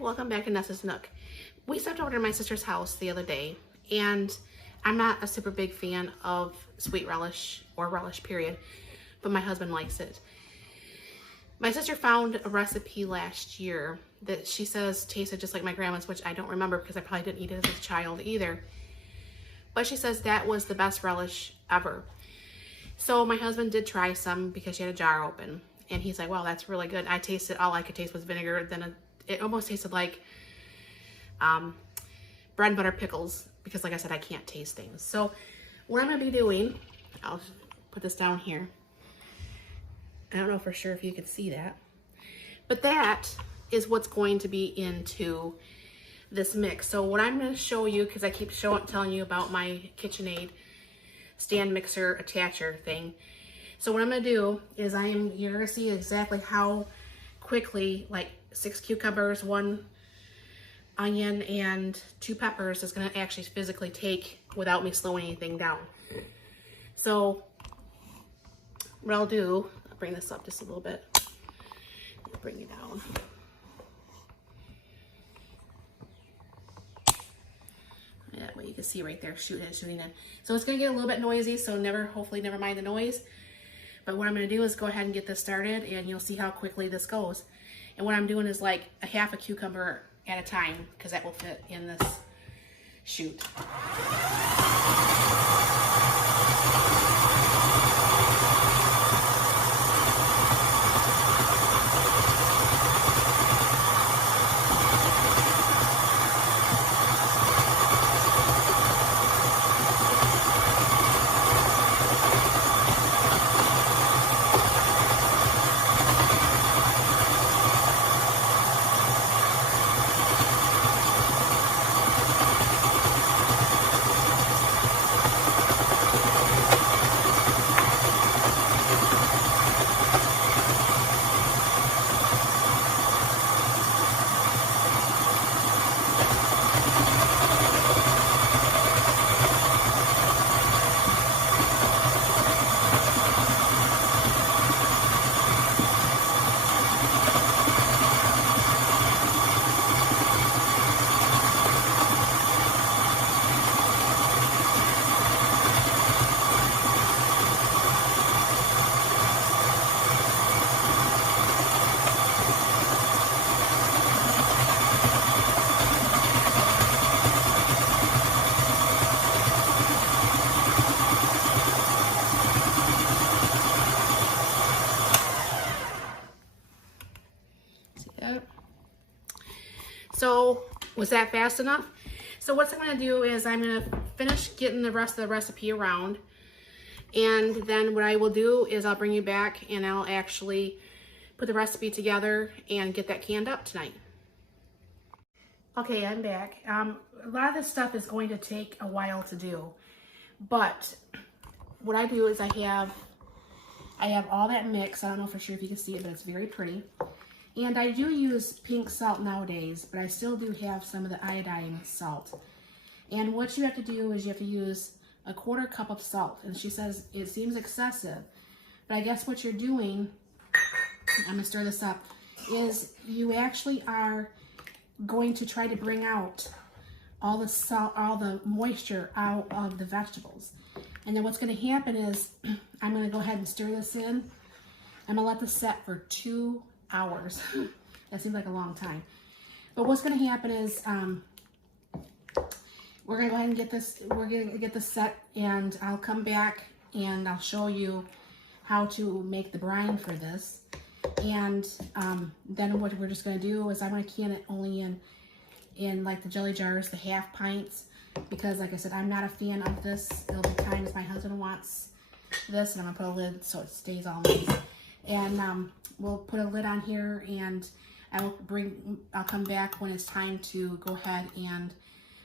welcome back to Nessa's Nook. We stepped over to my sister's house the other day, and I'm not a super big fan of sweet relish or relish period, but my husband likes it. My sister found a recipe last year that she says tasted just like my grandma's, which I don't remember because I probably didn't eat it as a child either. But she says that was the best relish ever. So my husband did try some because she had a jar open, and he's like, wow, that's really good. I tasted, all I could taste was vinegar. Then it almost tasted like bread and butter pickles, because like I said, I can't taste things. So what I'm gonna be doing, I'll put this down here. I don't know for sure if you can see that, but that is what's going to be into this mix. So what I'm gonna show you, because I keep telling you about my KitchenAid stand mixer attacher thing. So what I'm gonna do is you're gonna see exactly how quickly, like 6 cucumbers, 1 onion, and 2 peppers is gonna actually physically take without me slowing anything down. So what I'll do, I'll bring this up just a little bit, bring it down. That way you can see right there, shooting in. So it's gonna get a little bit noisy, so hopefully never mind the noise. But what I'm gonna do is go ahead and get this started, and you'll see how quickly this goes. And what I'm doing is like a half a cucumber at a time, because that will fit in this chute. So was that fast enough? So what I'm gonna do is I'm gonna finish getting the rest of the recipe around, and then what I will do is I'll bring you back and I'll actually put the recipe together and get that canned up tonight. Okay, I'm back. A lot of this stuff is going to take a while to do, but what I do is I have all that mix. I don't know for sure if you can see it, but it's very pretty. And I do use pink salt nowadays, but I still do have some of the iodine salt. And what you have to do is you have to use a 1/4 cup of salt. And she says it seems excessive, but I guess what you're doing, I'm gonna stir this up, is you actually are going to try to bring out all the salt, all the moisture out of the vegetables. And then what's gonna happen is I'm gonna go ahead and stir this in. I'm gonna let this set for 2 hours. That seems like a long time. But what's going to happen is we're going to go ahead and get this set, and I'll come back and I'll show you how to make the brine for this. And then what we're just going to do is I'm going to can it only in like the jelly jars, the 1/2 pints, because like I said, I'm not a fan of this. There'll be times my husband wants this, and I'm going to put a lid so it stays all nice. And we'll put a lid on here, and I'll come back when it's time to go ahead and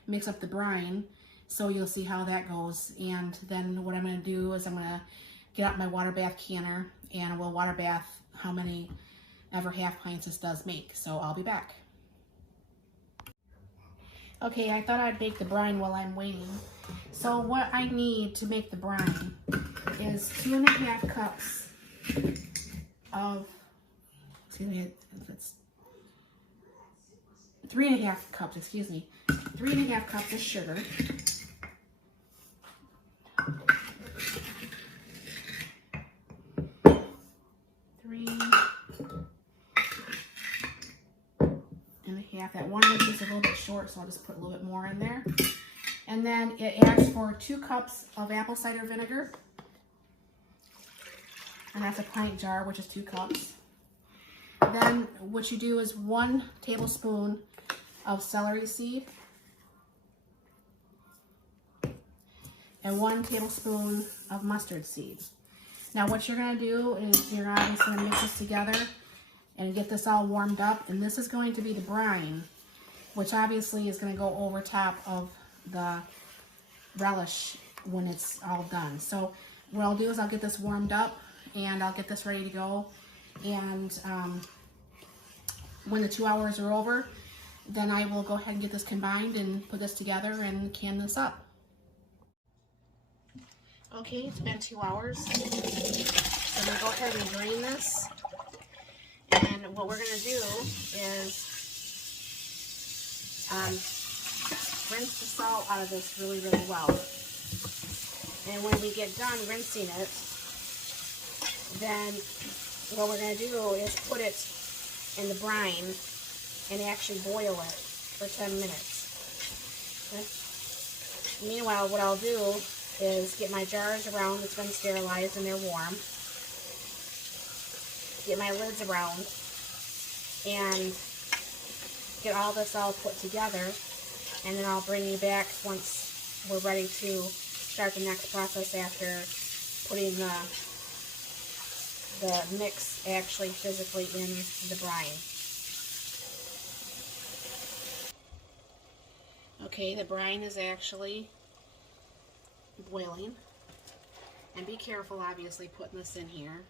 mix up the brine, so you'll see how that goes. And then what I'm going to do is I'm going to get out my water bath canner, and we'll water bath how many ever 1/2 pints this does make. So I'll be back. Okay, I thought I'd make the brine while I'm waiting. So what I need to make the brine is 2½ cups of, excuse me, 3.5 cups, excuse me, 3.5 cups of sugar. That 1 inch is a little bit short, so I'll just put a little bit more in there. And then it asks for 2 cups of apple cider vinegar. And that's a pint jar, which is 2 cups. Then what you do is 1 tablespoon of celery seed. And 1 tablespoon of mustard seed. Now what you're going to do is you're obviously going to mix this together and get this all warmed up, and this is going to be the brine, which obviously is going to go over top of the relish when it's all done. So what I'll do is I'll get this warmed up and I'll get this ready to go, and when the 2 hours are over, then I will go ahead and get this combined and put this together and can this up. Okay, it's been 2 hours. So I'm going to go ahead and drain this. And what we're going to do is rinse the salt out of this really, really well. And when we get done rinsing it, then what we're going to do is put it in the brine and actually boil it for 10 minutes. Okay. Meanwhile, what I'll do is get my jars around. It's been sterilized and they're warm. Get my lids around and get all this all put together, and then I'll bring you back once we're ready to start the next process after putting the mix actually physically in the brine. Okay, the brine is actually boiling, and be careful obviously putting this in here.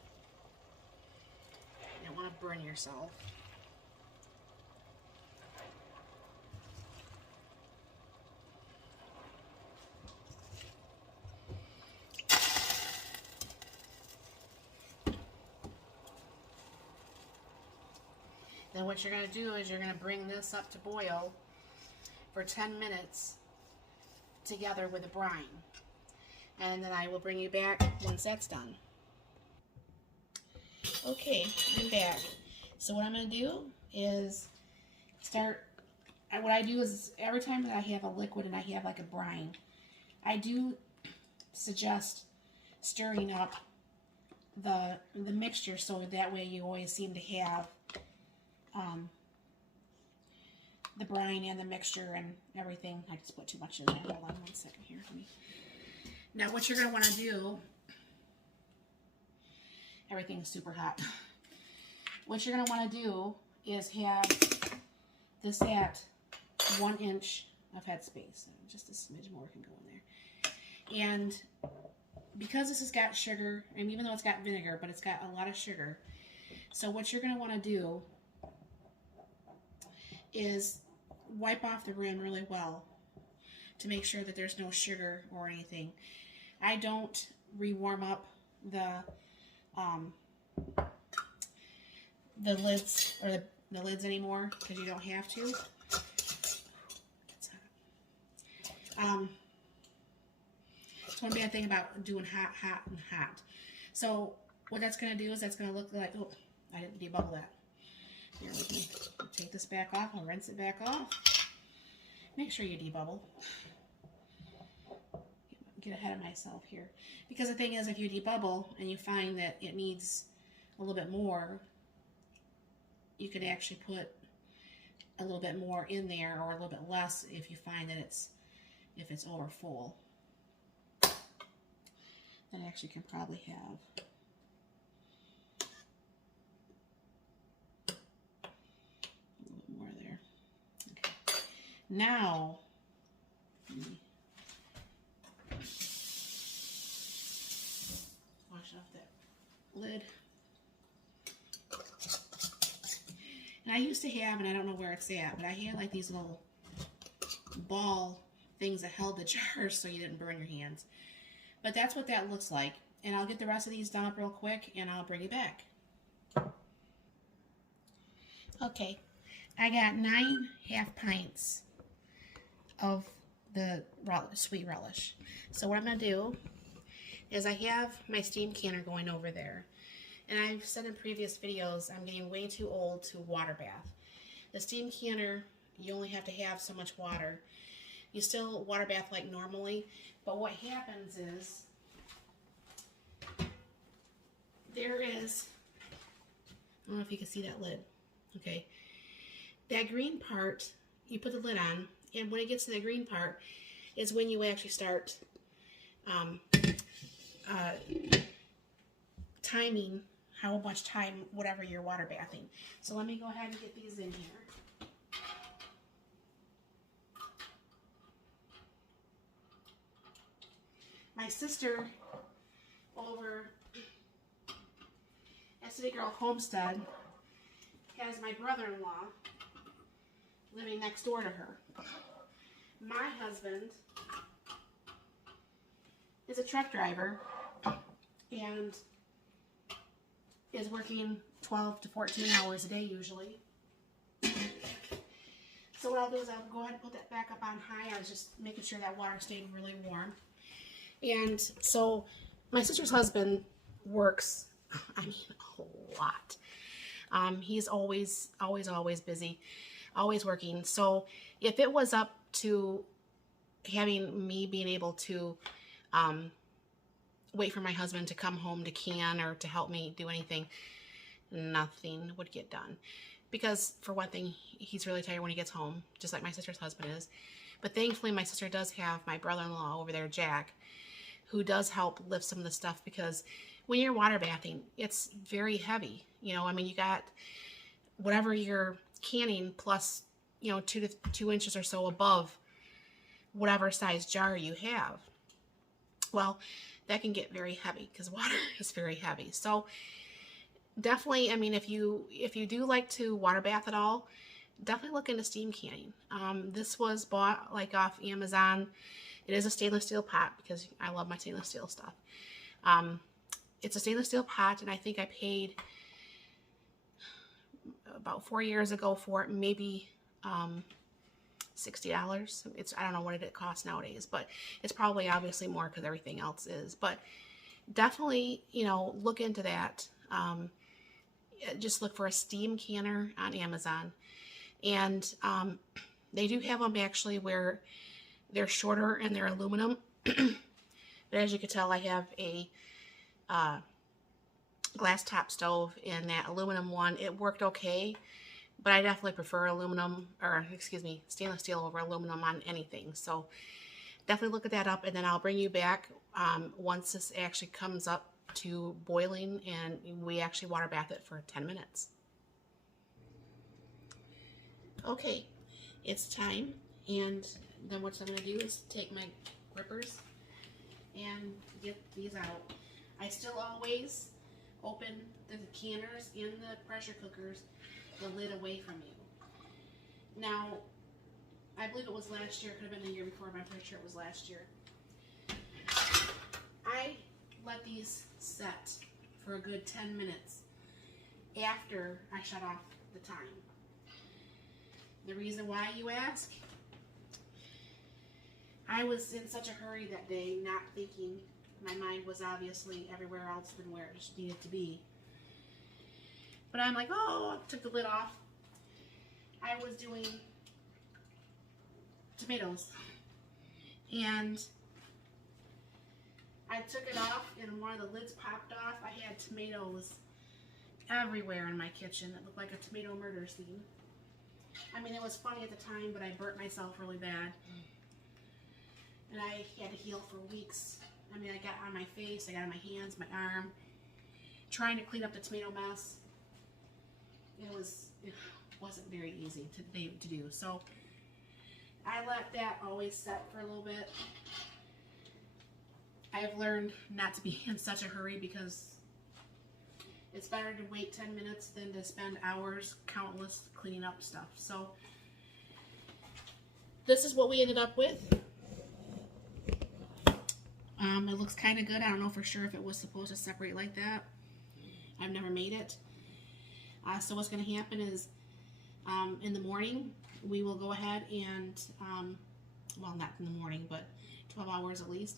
You don't want to burn yourself. Then what you're going to do is you're going to bring this up to boil for 10 minutes together with the brine. And then I will bring you back once that's done. Okay, I'm back. So what I'm going to do is what I do is every time that I have a liquid and I have like a brine, I do suggest stirring up the mixture so that way you always seem to have the brine and the mixture and everything. I just put too much in there. Hold on 1 second here for me. Now what you're going to want to do, everything's super hot. What you're going to want to do is have this at 1 inch of headspace. Just a smidge more can go in there. And because this has got sugar, and even though it's got vinegar, but it's got a lot of sugar, so what you're going to want to do is wipe off the rim really well to make sure that there's no sugar or anything. I don't rewarm up the lids or the lids anymore because you don't have to. It's one bad thing about doing hot, hot, and hot. So what that's going to do is that's going to look like, oh, I didn't debubble that. Here, we can take this back off. I'll rinse it back off. Make sure you debubble. Get ahead of myself here. Because the thing is, if you debubble and you find that it needs a little bit more, you can actually put a little bit more in there or a little bit less if you find that if it's over full. Then actually can probably have now, wash off that lid. And I used to have, and I don't know where it's at, but I had like these little ball things that held the jars so you didn't burn your hands. But that's what that looks like. And I'll get the rest of these done up real quick and I'll bring you back. Okay. I got 9 half pints of the sweet relish. So what I'm going to do is I have my steam canner going over there. And I've said in previous videos, I'm getting way too old to water bath. The steam canner, you only have to have so much water. You still water bath like normally, but what happens is, there is, I don't know if you can see that lid, okay. That green part, you put the lid on, and when it gets to the green part, is when you actually start timing how much time, whatever you're water bathing. So let me go ahead and get these in here. My sister over at City Girl Homestead has my brother-in-law living next door to her. My husband is a truck driver and is working 12 to 14 hours a day usually. So what I'll do is I'll go ahead and put that back up on high. I was just making sure that water stayed really warm. And so my sister's husband works, I mean, a lot. He's always busy, always working. So if it was up to having me being able to wait for my husband to come home to can or to help me do anything, nothing would get done. Because for one thing, he's really tired when he gets home, just like my sister's husband is. But thankfully, my sister does have my brother-in-law over there, Jack, who does help lift some of the stuff, because when you're water bathing, it's very heavy. You know, I mean, you got whatever you're canning plus, you know, 2 to 2 inches or so above whatever size jar you have. Well, that can get very heavy because water is very heavy. So definitely, I mean, if you do like to water bath at all, definitely look into steam canning. This was bought like off Amazon. It is a stainless steel pot because I love my stainless steel stuff. It's a stainless steel pot, and I think I paid about 4 years ago for it, maybe $60. I don't know what it costs nowadays, but it's probably obviously more because everything else is. But definitely, you know, look into that. Just look for a steam canner on Amazon, and they do have them actually where they're shorter and they're aluminum. But as you can tell, I have a glass top stove, and that aluminum one, it worked okay, but I definitely prefer aluminum, or excuse me, stainless steel over aluminum on anything. So definitely look at that up, and then I'll bring you back once this actually comes up to boiling and we actually water bath it for 10 minutes. Okay, it's time, and then what I'm going to do is take my grippers and get these out. I still always open the canners in the pressure cookers, the lid away from you. Now, I believe it was last year, could have been the year before, but I'm pretty sure it was last year. I let these set for a good 10 minutes after I shut off the time. The reason why, you ask? I was in such a hurry that day, not thinking. My mind was obviously everywhere else than where it just needed to be. But I'm like, oh, I took the lid off. I was doing tomatoes. And I took it off, and one of the lids popped off. I had tomatoes everywhere in my kitchen. It looked like a tomato murder scene. I mean, it was funny at the time, but I burnt myself really bad. And I had to heal for weeks. I mean, I got on my face, I got on my hands, my arm, trying to clean up the tomato mess. It wasn't very easy to do. So I let that always set for a little bit. I've learned not to be in such a hurry, because it's better to wait 10 minutes than to spend hours, countless, cleaning up stuff. So this is what we ended up with. It looks kind of good. I don't know for sure if it was supposed to separate like that. I've never made it. So what's going to happen is In the morning, we will go ahead and, well, not in the morning, but 12 hours at least.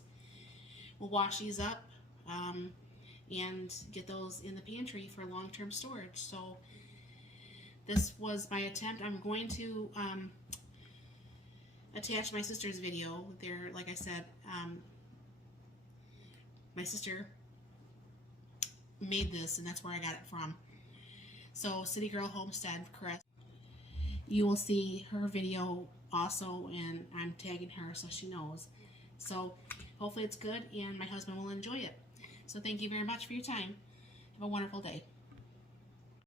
We'll wash these up and get those in the pantry for long-term storage. So this was my attempt. I'm going to attach my sister's video there. Like I said, my sister made this, and that's where I got it from. So City Girl Homestead, Kris. You will see her video also, and I'm tagging her so she knows. So hopefully it's good and my husband will enjoy it. So thank you very much for your time. Have a wonderful day.